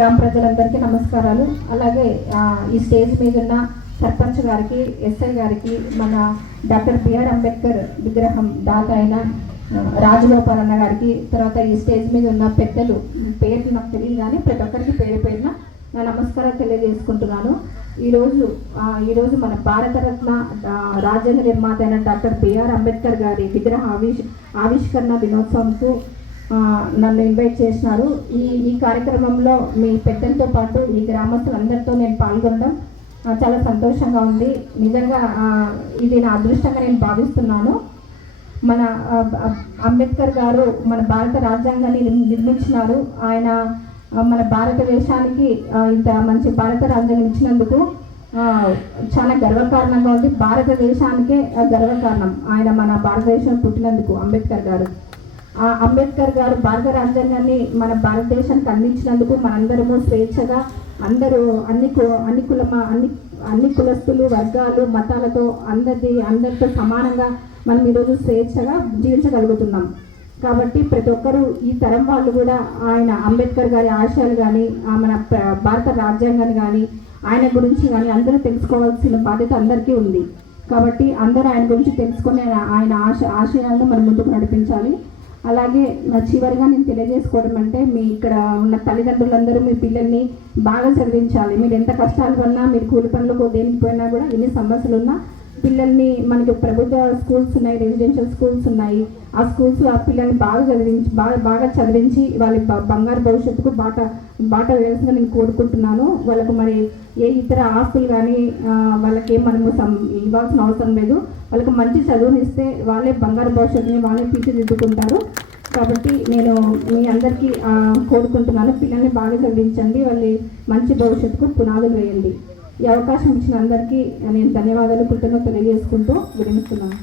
గ్రామ ప్రజలందరికీ నమస్కారాలు. అలాగే ఈ స్టేజ్ మీద ఉన్న సర్పంచ్ గారికి, ఎస్ఐ గారికి, మన డాక్టర్ బిఆర్ అంబేద్కర్ విగ్రహం దాత అయిన రాజగోపాల్ అన్న గారికి, తర్వాత ఈ స్టేజ్ మీద ఉన్న పెద్దలు పేర్లు నాకు తెలియదు కానీ ప్రతి ఒక్కరికి పేరు పేరున నా నమస్కారాలు తెలియజేసుకుంటున్నాను. ఈరోజు మన భారతరత్న రాజ్యాంగ నిర్మాత అయిన డాక్టర్ బిఆర్ అంబేద్కర్ గారి విగ్రహ ఆవిష్కరణ దినోత్సవంకు నన్ను ఇన్వైట్ చేసినారు. ఈ కార్యక్రమంలో మీ పెద్దలతో పాటు ఈ గ్రామస్తులందరితో నేను పాల్గొనడం చాలా సంతోషంగా ఉంది. నిజంగా ఇది నా అదృష్టంగా నేను భావిస్తున్నాను. మన అంబేద్కర్ గారు మన భారత రాజ్యాంగాన్ని నిర్మించినారు. ఆయన మన భారతదేశానికి ఇంత మంచి భారత రాజ్యాంగం ఇచ్చినందుకు చాలా గర్వకారణంగా ఉంది. భారతదేశానికే గర్వకారణం ఆయన మన భారతదేశం పుట్టినందుకు. అంబేద్కర్ గారు భారత రాజ్యాంగాన్ని మన భారతదేశానికి అందించినందుకు మనందరము స్వేచ్ఛగా అందరూ అన్ని కులస్తులు, వర్గాలు, మతాలతో అందరితో సమానంగా మనం ఈరోజు స్వేచ్ఛగా జీవించగలుగుతున్నాం. కాబట్టి ప్రతి ఒక్కరూ ఈ తరం వాళ్ళు కూడా ఆయన అంబేద్కర్ గారి ఆశయాలు కానీ, మన భారత రాజ్యాంగాన్ని కానీ, ఆయన గురించి కానీ అందరూ తెలుసుకోవాల్సిన బాధ్యత అందరికీ ఉంది. కాబట్టి అందరూ ఆయన గురించి తెలుసుకొని ఆయన ఆశయాలను మనం ముందుకు నడిపించాలి. అలాగే చివరిగా నేను తెలియజేసుకోవడం అంటే, మీ ఇక్కడ ఉన్న తల్లిదండ్రులందరూ మీ పిల్లల్ని బాగా చదివించాలి. మీరు ఎంత కష్టాలు పడినా, మీరు కూలి పనులకు దేనికి పోయినా కూడా, ఎన్ని సమస్యలు ఉన్నా పిల్లల్ని, మనకి ప్రభుత్వ స్కూల్స్ ఉన్నాయి, రెసిడెన్షియల్ స్కూల్స్ ఉన్నాయి, ఆ స్కూల్స్ ఆ పిల్లల్ని బాగా చదివించి వాళ్ళ బంగారు భవిష్యత్తుకు బాట వేయాల్సిందిగా నేను కోరుకుంటున్నాను. వాళ్ళకు మరి ఏ ఇతర ఆస్తులు కానీ వాళ్ళకి మనము ఇవ్వాల్సిన అవసరం లేదు. వాళ్ళకి మంచి చదువునిస్తే వాళ్ళే బంగారు భవిష్యత్తుని వాళ్ళే తీర్చిదిద్దుకుంటారు. కాబట్టి నేను మీ అందరికీ కోరుకుంటున్నాను, పిల్లల్ని బాగా చదివించండి, వాళ్ళ మంచి భవిష్యత్తుకు పునాదులు వేయండి. ఈ అవకాశం ఇచ్చిన అందరికీ నేను ధన్యవాదాలు, కృతజ్ఞతలు తెలియజేసుకుంటూ విరమిస్తున్నాను.